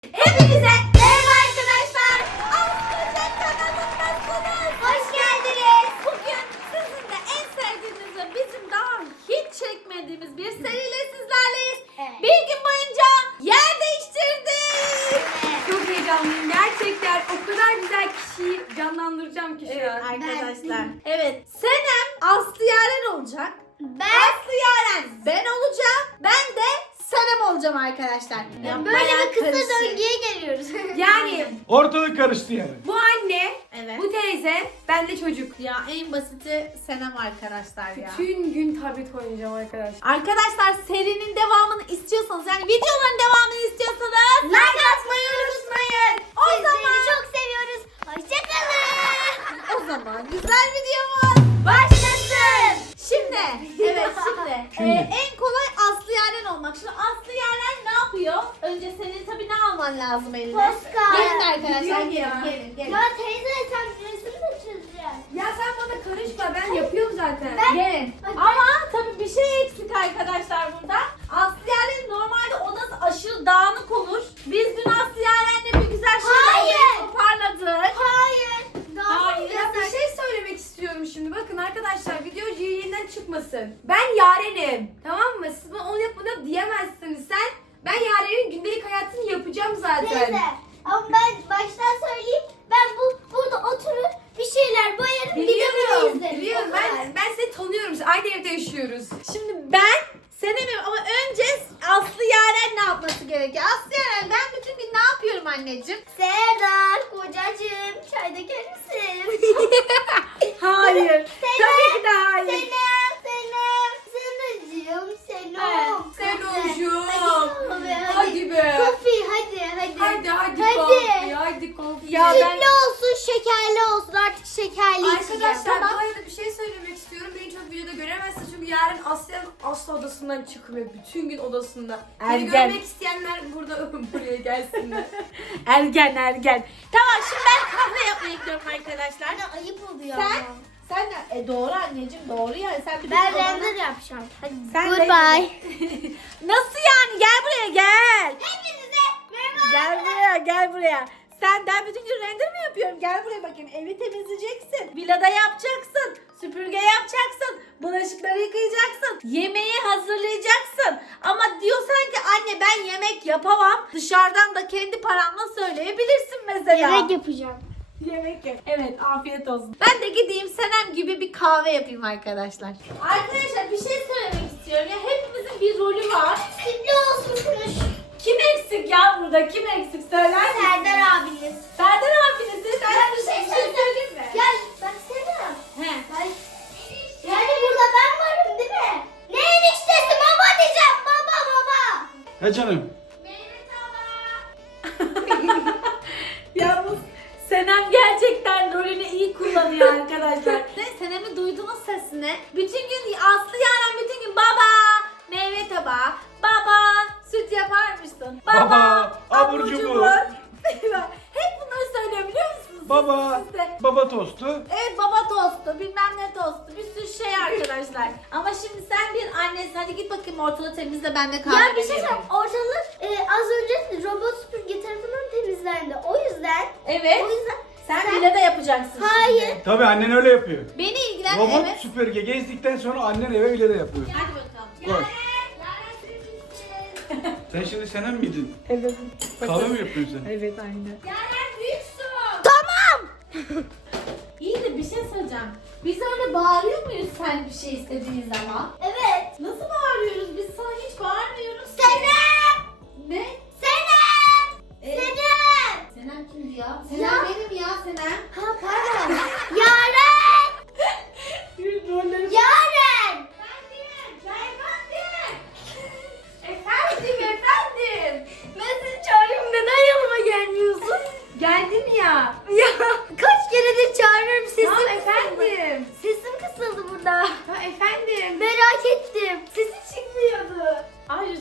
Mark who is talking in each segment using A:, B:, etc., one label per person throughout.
A: Hepinize merhaba arkadaşlar. Aslıca kanalındasınız. Hoş geldiniz. Bugün sizin de en sevdiğiniz ve bizim daha hiç çekmediğimiz bir seriyle sizlerleyiz.
B: Evet.
A: Bir gün boyunca yer değiştirdik.
C: Çok heyecanlıyım. Gerçekten o kadar güzel kişiyi canlandıracağım ki şu an.
A: Arkadaşlar. Evet. Senem Aslı Yaren olacak. Aslı Yaren ben olacağım. Ben de Senem olacağım arkadaşlar.
B: Böyle bir kısa
A: karışık.
B: döngüye geliyoruz.
C: Yani
D: Ortalık karıştı yani.
C: bu anne,
A: Evet.
C: bu teyze, ben de çocuk.
A: Ya en basiti Senem arkadaşlar ya.
C: Bütün gün tablet oynayacağım arkadaşlar.
A: Arkadaşlar serinin devamını istiyorsanız yani videoların devamını istiyorsanız
B: Like atmayı unutmayın.
A: O
B: Sizleri
A: zaman-
B: çok seviyoruz. Hoşçakalın.
A: o zaman güzel videomuz başlasın. Şimdi en kolay Aslı Yaren olmak. Şimdi Aslı Yaren ne yapıyor? Önce senin tabii ne alman lazım eline?
B: Postkart.
A: Gelin arkadaşlar
C: Gidiyorum
A: gelin
C: ya.
A: gelin.
B: Ya teyze sen resim de çizeceksin.
C: Ya sen bana karışma, ben yapıyorum zaten.
A: Gelin.
B: Hadi.
A: Ama tabii bir şey eksik arkadaşlar burada. Aslı Yaren normalde odası aşırı dağınık olur. Biz dün Aslı Yaren'le bir güzel
B: Hayır.
A: toparladık.
B: Hayır.
A: Hayır.
C: Ya bir şey söylemek istiyorum şimdi. Bakın arkadaşlar, video yayından çıkmasın. Ben Yaren'im. Tamam mı? Siz bana onu yap bunu diyemezsiniz. Ben Yaren'in gündelik hayatını yapacağım zaten.
B: Teyze. Ama ben baştan söyleyeyim. Ben burada oturur bir şeyler boyarım.
C: Biliyorum.
B: izlerim.
C: Biliyorum.
B: O kadar.
C: Ben seni tanıyorum. Aynı evde yaşıyoruz.
A: Şimdi ben Senem'im ama önce Aslı Yaren ne yapması gerekiyor? Aslı Yaren ben bütün gün ne yapıyorum anneciğim?
B: Serdar kocacığım çay döker misin?
A: Hayır. Tabii ki de hayır.
B: Selam. Senacığım. Selam.
C: Seloşum.
B: Hadi.
C: Hadi be.
B: Kofi hadi.
C: Hadi
B: Hadi.
C: kofi. Hadi kofi.
A: Ya ben-
B: Sütlü olsun, şekerli olsun. Artık şekerli içeceğim.
C: Arkadaşlar
B: Tamam.
C: bu arada bir şey söylemek istiyorum. Beni çok videoda göremezsiniz çünkü yarın Asya'nın asla odasından çıkmıyor. Bütün gün odasında. Beni
A: Ergen.
C: görmek isteyenler buraya gelsinler.
A: Ergen. Tamam şimdi ben kahve yapmaya gidiyorum arkadaşlar.
B: Bana ayıp oluyor
A: Sen?
B: ama.
A: Sen de doğru anneciğim doğru ya. Sen bütün
B: Ben
A: odana-
B: render yapacağım. Hadi.
A: Sen
B: Goodbye.
A: Nasıl yani? Gel buraya gel.
B: Hepinize merhaba.
A: Gel buraya. Ben bütün gün render mi yapıyorum? Gel buraya bakayım. Evi temizleyeceksin. Villada yapacaksın. Süpürge yapacaksın. Bulaşıkları yıkayacaksın. Yemeği hazırlayacaksın. Ama diyorsan ki anne ben yemek yapamam. Dışarıdan da kendi paranla söyleyebilirsin mesela.
B: Yemek yapacağım.
A: Yemek yap. Evet afiyet olsun. Ben de gideyim Senem gibi bir kahve yapayım arkadaşlar. Arkadaşlar bir şey söylemek istiyorum. Ya hepimizin bir rolü var.
B: Sütlü olsun kuruş.
A: Kim eksik ya burada? Kim eksik? Söyler misin?
B: Serdar abiniz.
A: Serdar abiniz. Ben bir şey söyleyeyim mi?
B: Gel bak Serdar.
A: He.
B: Yani burada ben varım değil mi? Ne eniştesi baba diyeceğim. Baba.
D: He canım.
A: Yalnız Senem gerçekten rolünü iyi kullanıyor arkadaşlar. Senem'i duydunuz sesini. Bütün gün Aslı Yaren bütün gün baba meyve tabağı, baba süt yapar mısın?
D: Baba, abur
A: abur
D: cubur.
A: cubur. Hep bunları söylüyor biliyor musunuz?
D: Baba,
A: Siz de.
D: baba tostu.
A: Evet baba tostu, bilmem ne tostu, bir sürü şey arkadaşlar. Ama şimdi sen bir annesin, hadi git bakayım ortalığı temizle ben de kahve
B: Ya bir şey
A: yapayım.
B: söyleyeyim. Ortalık az önce robot süpürge tarafından temizlendi. O yüzden.
A: Evet.
B: O yüzden.
A: Sen bile de yapacaksın
B: Hayır.
A: şimdi.
D: Tabii annen öyle yapıyor.
A: Beni ilgilen
D: Robot
A: evet.
D: süpürge gezdikten sonra annen eve bile de yapıyor.
A: Hadi bakalım.
D: Koş. Sen şimdi Senem miydin?
A: Evet.
D: Kahve mi yapıyorsun sen?
A: Evet aynen.
B: Yaren büyüksün.
A: Tamam. İyi de bir şey söyleyeceğim. Biz öyle bağırıyor muyuz sen bir şey istediğin zaman?
B: Evet.
A: Nasıl bağırıyoruz? Biz sana hiç bağırmıyoruz. ki.
B: Senem.
A: Ne?
B: Senem. Senem.
A: Senem kimdi ya?
B: Ya.
A: Senem benim ya Senem.
B: Ha pardon. Yaren.
A: Rolleri...
B: Yaren.
A: Efendim. Ben seni çağırıyorum. Neden yanıma gelmiyorsun?
C: Geldim ya.
B: Ya kaç keredir çağırıyorum sesim
C: Tamam
B: kısıldı.
C: efendim.
B: Sesim kısıldı burada.
C: Ha efendim.
B: Merak ettim.
A: Sesi çıkmıyordu. Hayır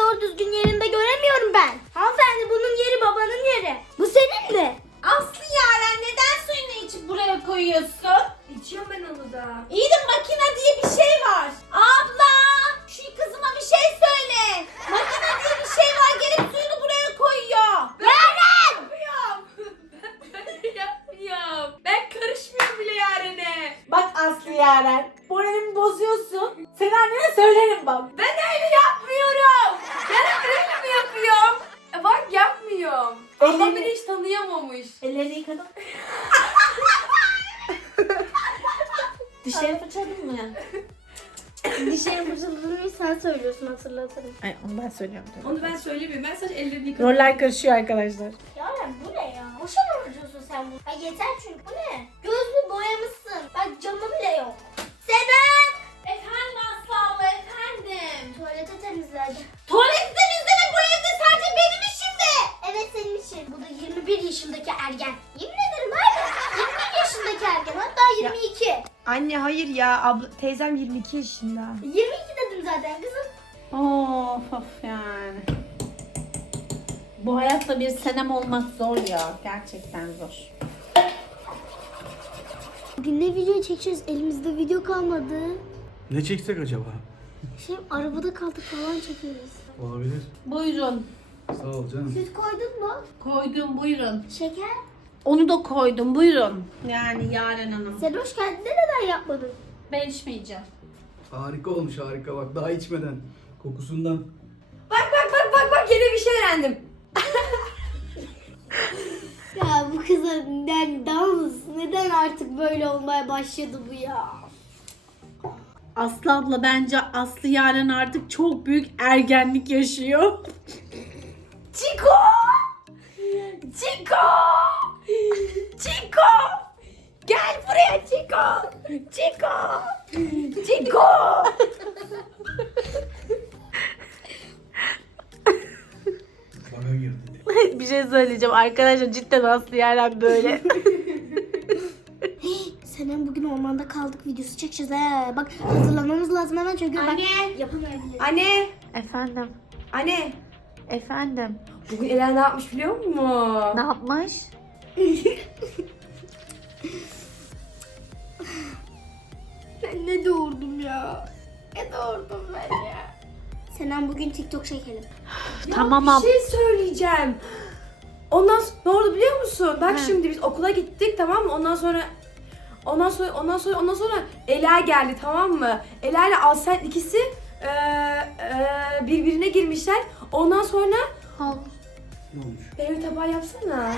B: doğru düzgün yerinde göremiyorum ben. Hanımefendi bunun yeri babanın yeri. Bu senin mi?
A: Aslı Yaren neden suyunu içip buraya koyuyorsun?
C: İçiyorum ben onu da.
A: İyi de makine diye bir şey var. Abla şu kızıma bir şey söyle. Makine diye bir şey var gelip suyunu buraya koyuyor.
C: Yaren! Ben yapmıyorum. Ben karışmıyorum bile Yaren'e.
A: Bak Aslı Yaren moralimi bozuyorsun. Sen annene söylerim bak.
C: Ben öyle yapmıyorum. Yaren öyle mi yapıyorum? Bak yapmıyorum. Ablam
A: Ellerini-
C: beni hiç tanıyamamış.
A: Ellerini yıkadın. Dişleri fırçaladın mı?
B: Dişlerim fırçaladığını sen söylüyorsun hatırlatırım.
A: Ay onu ben söylüyorum tabii.
C: Onu ben söylemiyorum. Ben sadece ellerini yıkadım.
A: Roller karışıyor arkadaşlar.
B: Yaren bu ne ya? Boşa mı harcıyorsun sen bunu? Ay yeter çünkü bu ne? Gözlü boyamışsın. Bak camı bile yok. Senem!
A: Efendim Aslı abla efendim.
B: Tuvalete temizlerdi.
A: Tuvaleti temizlemek bu evde sadece benim işimdi.
B: Evet senin için. Bu da 21 yaşındaki ergen. Yemin ederim abi. 21 yaşındaki ergen. Hatta 22.
C: Anne hayır ya. Teyzem 22 yaşında.
B: 22 dedim zaten kızım.
A: Of yani. Bu hayatta bir senem olmak zor ya. Gerçekten zor.
B: Bugün ne video çekeceğiz? Elimizde video kalmadı.
D: Ne çeksek acaba?
B: Arabada kaldık falan çekiyoruz.
D: Olabilir.
A: Buyurun.
D: Sağ ol canım.
B: Süt koydun mu?
A: Koydum buyurun.
B: Şeker?
A: Onu da koydum buyurun. Yani Yaren Hanım.
B: Sen hoş geldin de neden yapmadın?
A: Ben içmeyeceğim.
D: Harika olmuş harika bak daha içmeden. Kokusundan.
C: Bak yeni bir şey öğrendim.
B: Ya bu kıza neden artık böyle olmaya başladı bu ya?
A: Aslı abla bence Aslı Yaren artık çok büyük ergenlik yaşıyor. Çiko! Çiko! Çiko! Gel buraya Çiko! Çiko! Çiko!
D: Bana girdi.
A: Bir şey söyleyeceğim arkadaşlar cidden Aslı Yaren böyle.
B: Senem bugün ormanda kaldık videosu çekeceğiz he. Bak hazırlanmamız lazım hemen çünkü
C: Anne!
B: ben yapamayabilirim.
C: Anne!
A: Efendim,
C: Anne!
A: efendim.
C: Bugün Ela ne yapmış biliyor musun?
A: Ne yapmış?
B: Ben ne doğurdum ya? Ne doğurdum ben ya? Senem bugün TikTok çekelim.
A: Tamam
C: Bir
A: abla.
C: şey söyleyeceğim. Ne oldu biliyor musun? Bak şimdi biz okula gittik tamam mı? Ondan sonra Ela geldi tamam mı? Ela ile Aslen ikisi birbirine girmişler. Ondan sonra
D: Ne olmuş?
C: benim tabağı yapsana.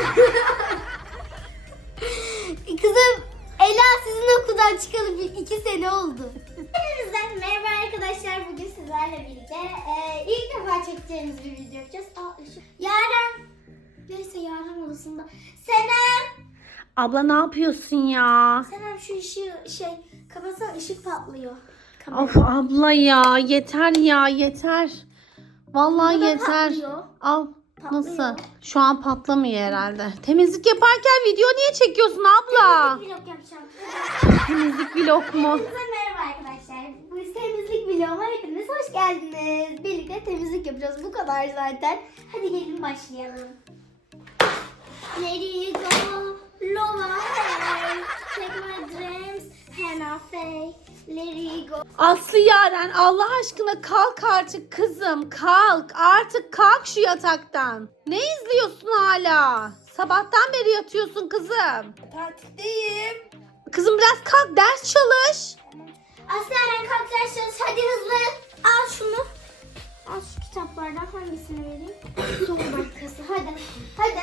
B: Kızım Ela sizin okuldan çıkalı 2 sene oldu. Hepinizden merhaba arkadaşlar. Bugün sizlerle birlikte ilk defa çekeceğimiz bir video yapacağız. Yaren. Neyse Yaren odasında. Senem.
A: Abla ne yapıyorsun ya?
B: Senem şu ışığı kapatsan ışık patlıyor.
A: Of abla ya yeter ya yeter. Vallahi
B: Burada
A: yeter.
B: patlıyor.
A: Al.
B: Patlıyor.
A: Nasıl? Şu an patlamıyor herhalde. Temizlik yaparken video niye çekiyorsun abla?
B: Temizlik vlog yapacağım.
A: Temizlik vlog mu?
B: Hepinize merhaba arkadaşlar. Bu temizlik vloguma hepiniz hoş geldiniz. Birlikte temizlik yapacağız. Bu kadar zaten. Hadi gelin başlayalım. Let it go, Lola, take my dreams, Hannah Faye, let it go.
A: Aslı Yaren Allah aşkına kalk artık kızım kalk. Artık kalk şu yataktan. Ne izliyorsun hala? Sabahtan beri yatıyorsun kızım.
C: Tatildeyim.
A: Kızım biraz kalk ders çalış.
B: Aslen kalk ders çalış. Hadi hızlı. Al şunu. Al şu kitaplardan hangisini vereyim? Son dakikası. Hadi.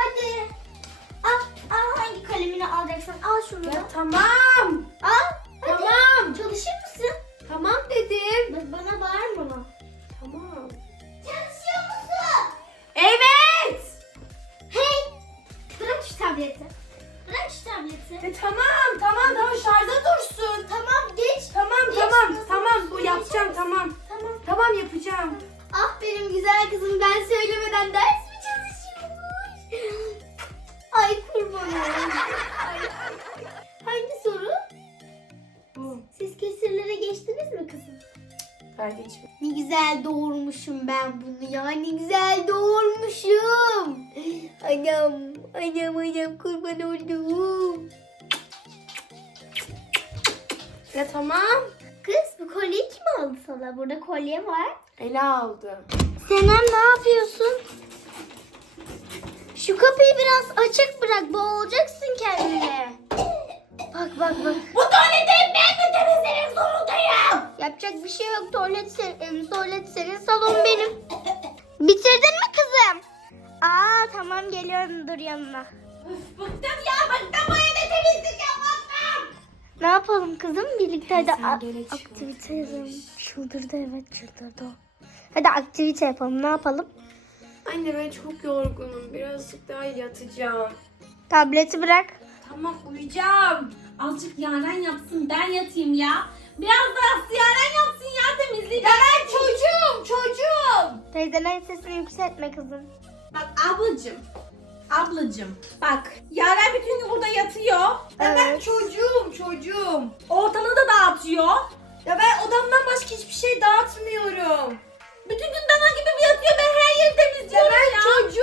B: Al hangi kalemini alacaksan al şunu. da.
C: Ya tamam.
B: Al. Hadi.
C: Tamam.
B: Çalışır mısın?
C: Tamam dedim.
B: Bak bana bağırma.
C: Tamam.
B: Çalışıyor musun?
C: Evet.
B: Hey. Bırak şu tableti. Bırak şu tableti.
C: Tamam şarjda dursun.
B: Tamam geç.
C: Tamam bu yapacağım tamam. Tamam yapacağım.
B: Ah benim güzel kızım ben söylemeden ders mi çalışıyormuş? Ay kurban olayım. Ay. Hangi soru?
C: Bu.
B: Siz kesirlere geçtiniz mi kızım?
C: Ferdi içme.
B: Ne güzel doğurmuşum ben bunu ya. Ne güzel doğurmuşum. Anam kurban oldum.
C: Ya tamam.
B: Kız bu kolyeyi kim aldı sana? Burada kolye var.
C: Ela aldı.
B: Senem ne yapıyorsun? Şu kapıyı biraz açık bırak. Boğulacaksın kendine. Bak.
A: Bu tuvaleti ben mi temizlemek zorundayım?
B: Yapacak bir şey yok. Tuvalet senin, salon benim. Bitirdin mi kızım? Tamam geliyorum, dur yanına.
A: Üf, bıktım ya bıktım bu evde temizlik yapmaktan.
B: Ne yapalım kızım? Birlikte hadi
C: sen gel hiç.
B: aktivite yapalım. Çıldırdı, evet çıldırdı o. Hadi aktivite yapalım. Ne yapalım?
C: Anne ben çok yorgunum. Birazcık daha yatacağım.
B: Tableti bırak.
C: Tamam uyuyacağım.
A: Azıcık Yaren yapsın ben yatayım ya. Biraz da Aslı Yaren yapsın ya temizliği. Ya ben çocuğum.
B: Teyzenin sesini yükseltme kızım.
A: Bak ablacım bak Yaren bütün gün burada yatıyor.
C: Ya ben
B: Evet.
C: çocuğum.
A: Ortalığı da dağıtıyor.
C: Ya ben odamdan başka hiçbir şey dağıtmıyorum.
A: Bütün gün dana gibi bir yatıyor ben her yeri
C: Ya
A: temizliyorum
C: ben
A: ya.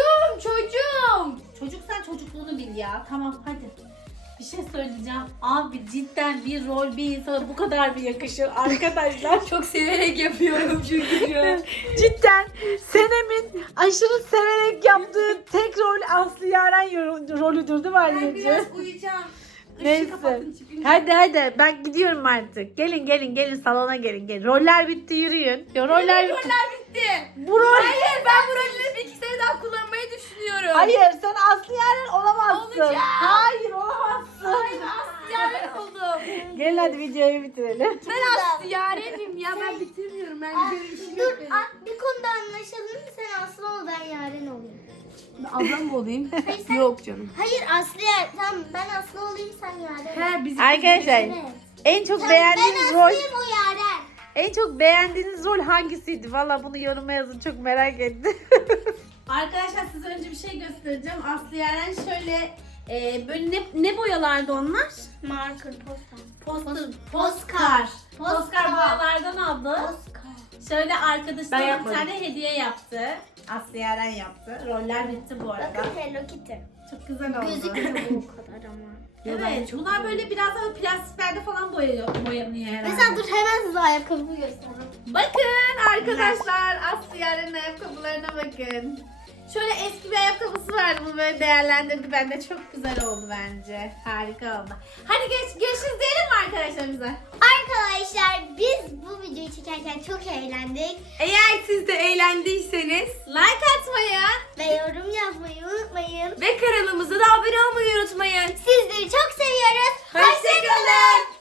C: çocuğum.
A: Çocuk sen çocukluğunu bil ya. Tamam hadi. Bir şey söyleyeceğim. Abi cidden bir rol bir insana bu kadar mı yakışır arkadaşlar?
C: Çok severek yapıyorum çünkü ya.
E: Cidden Senem'in aşırı severek yaptığı tek rol Aslı Yaren rolüdür değil mi
C: Ben
E: anneciğim?
C: biraz uyuyacağım. Işığı
E: Neyse.
C: kapatın çıkınca.
E: Hadi ben gidiyorum artık. Gelin salona gelin. Roller bitti yürüyün. Ya roller bitti.
C: bitti.
E: Bu rol...
C: Hayır ben bu rolleri bir iki sene daha kullanmayı düşünüyorum.
E: Hayır sen Aslı Yaren olamazsın.
C: Olacağım.
E: Hayır olamazsın.
C: Aslı Yaren oldum.
E: Gelin hadi videoyu bitirelim.
C: Ben Aslı Yaren'im ya ben bitirmiyorum. Ben bir işim yok benim.
B: Bir konuda anlaşalım. Sen Aslı ol, ben Yaren olayım.
C: Ablam mı olayım?
B: Hayır, sen-
C: Yok canım.
B: Hayır Aslı Yaren. Tamam ben Aslı olayım, sen Yaren ol.
C: He bizim
E: Arkadaşlar
B: Evet.
E: en çok
B: Ben
E: beğendiğiniz rol
B: Aslı'yım, o Yaren.
E: en çok beğendiğiniz rol hangisiydi? Valla bunu yoruma yazın, çok merak ettim.
A: Arkadaşlar size önce bir şey göstereceğim. Aslı Yaren şöyle böyle ne boyalardı onlar?
B: Marker, posta.
A: Postkar.
B: Postkar.
A: Postkar boyalardan aldı.
B: Oscar.
A: Şöyle
C: Ben
A: arkadaşlar bir
C: yapmadım.
A: tane hediye yaptı. Aslı Yaren yaptı. Roller bitti bu arada.
B: Bakın Hello Kitty.
A: Çok güzel oldu.
B: Gözükmüyor bu kadar ama.
A: Evet, bunlar böyle biraz daha plastiklerde falan boyanıyor herhalde.
B: Mesela dur hemen size ayakkabımı göstereyim.
A: Bakın arkadaşlar Aslı Yaren'in ayakkabılarına bakın. Şöyle eski bir ayakkabısı vardı, bu böyle değerlendirdi. Bende çok güzel oldu bence. Harika oldu. Hadi görüşürüz diyelim mi arkadaşlarımıza?
B: Arkadaşlar biz bu videoyu çekerken çok eğlendik.
C: Eğer siz de eğlendiyseniz
A: Like atmayı
B: Ve yorum yazmayı unutmayın.
C: ve kanalımıza da abone olmayı unutmayın.
B: Sizi